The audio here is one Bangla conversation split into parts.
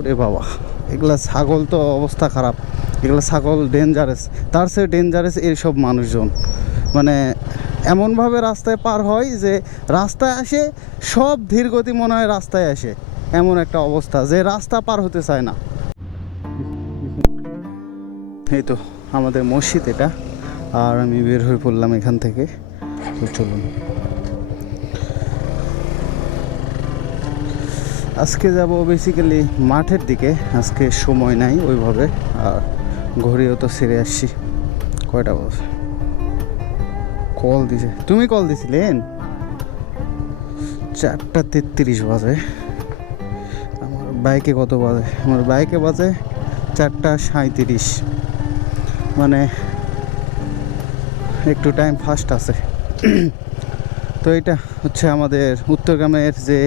ওরে বাবা, এগুলা ছাগল তো অবস্থা খারাপ, এগুলা ছাগল ডেঞ্জারাস, তার চেয়ে ডেঞ্জারাস এইসব মানুষজন। মানে এমনভাবে রাস্তায় পার হয় যে রাস্তায় আসে সব ধীর গতি মনে হয় রাস্তায় আসে, এমন একটা অবস্থা যে রাস্তা পার হতে চায় না। এই তো আমাদের মসজিদ এটা, আর আমি বের হয়ে পড়লাম এখান থেকে। তো চলুন, আজকে যাব বেসিক্যালি মাঠের দিকে, আজকে সময় নাই ওইভাবে, আর ঘড়িও তো সেরে আসছি। কয়টা বাজে? কল দিছে, তুমি কল দিছিলেন? 4:33 বাজে। আমার বাইকে কত বাজে? আমার বাইকে বাজে 4:37। মানে একটু টাইম ফাস্ট আছে। তো এটা হচ্ছে আমাদের উত্তরগ্রামের যে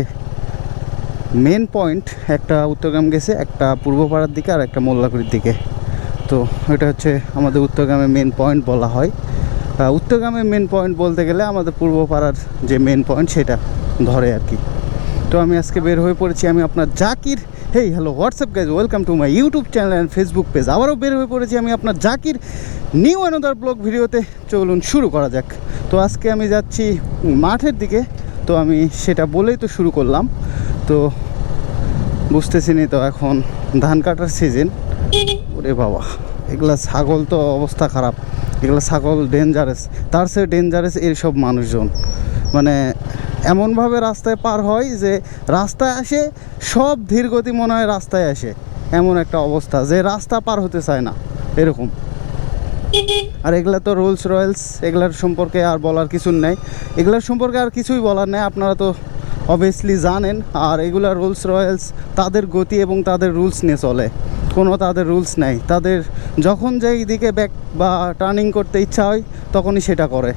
মেন পয়েন্ট, একটা উত্তরগ্রাম গেছে, একটা পূর্বপাড়ার দিকে আর একটা মোল্লাকুড়ির দিকে। তো এটা হচ্ছে আমাদের উত্তরগ্রামের মেন পয়েন্ট বলা হয়। উত্তরগ্রামের মেন পয়েন্ট বলতে গেলে আমাদের পূর্বপাড়ার যে মেন পয়েন্ট সেটা ধরে আর কি। তো আমি আজকে বের হয়ে পড়েছি, আমি আপনার Zakir. Hey hello WhatsApp guys, welcome to my YouTube channel and Facebook page. আবারও বের হয়ে পড়েছি আমি আপনার জাকির নিউ অ্যানাদার ব্লগ ভিডিওতে। চলুন শুরু করা যাক। তো আজকে আমি যাচ্ছি মাঠের দিকে, তো আমি সেটা বলেই তো শুরু করলাম। তো বুঝতেছি নি তো, এখন ধান কাটার সিজন। ওরে বাবা, এগুলা ছাগল তো অবস্থা খারাপ, এগুলা ছাগল ডেঞ্জারাস, তার চেয়ে ডেঞ্জারাস এইসব মানুষজন। মানে এমনভাবে রাস্তায় পার হয় যে রাস্তায় আসে সব ধীর গতি মনে হয় রাস্তায় আসে, এমন একটা অবস্থা যে রাস্তা পার হতে চায় না এরকম। আর এগুলা তো রুলস রয়েলস, এগুলার সম্পর্কে আর বলার কিছু নেই, এগুলার সম্পর্কে আর কিছুই বলার নেই, আপনারা তো অবভিয়াসলি জানেন। আর এগুলা রুলস রয়েলস, তাদের গতি এবং তাদের রুলস নিয়ে চলে, কোনো তাদের রুলস নেই। তাদের যখন যেই দিকে ব্যাক বা টার্নিং করতে ইচ্ছা হয় তখনই সেটা করে,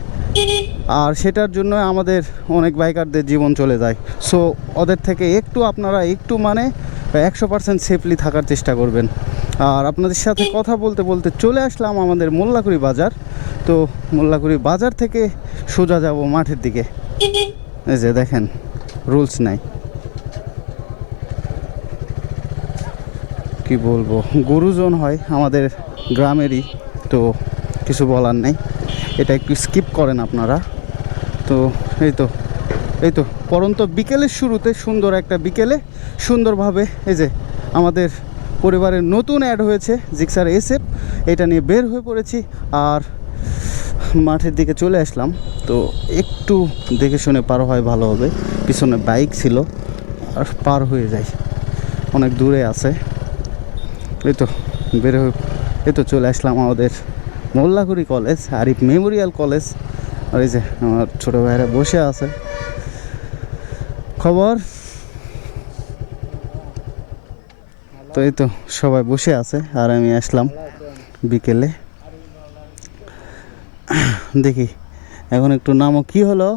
আর সেটার জন্য আমাদের অনেক বাইকারদের জীবন চলে যায়। সো ওদের থেকে একটু আপনারা একটু মানে 100% সেফলি থাকার চেষ্টা করবেন। আর আপনাদের সাথে কথা বলতে বলতে চলে আসলাম আমাদের মোল্লাকুড়ি বাজার। তো মোল্লাকুড়ি বাজার থেকে সোজা যাব মাঠের দিকে। এই যে দেখেন, রুলস নাই, কি বলবো, গুরুজন হয় আমাদের গ্রামেরই, তো কিছু বলার নেই, এটা একটু স্কিপ করেন আপনারা। তো এই তো পরন্ত বিকেলের শুরুতে, সুন্দর একটা বিকেলে সুন্দরভাবে এই যে আমাদের পরিবারের নতুন অ্যাড হয়েছে জিক্সার SF, এটা নিয়ে বের হয়ে পড়েছি আর মাঠের দিকে চলে আসলাম। তো একটু দেখে শুনে পার হয় ভালো হবে, পিছনে বাইক ছিল আর পার হয়ে যায়, অনেক দূরে আছে। এই তো বের হয়ে এই তো চলে আসলাম আমাদের মোল্লাকুড়ি কলেজ, আরিফ মেমোরিয়াল কলেজ। আর এই যে আমার ছোটো ভাইরা বসে আছে। খবর? তো এই তো সবাই বসে আছে আর আমি আসলাম বিকেলে। দেখি এখন একটু নামও কি হলো।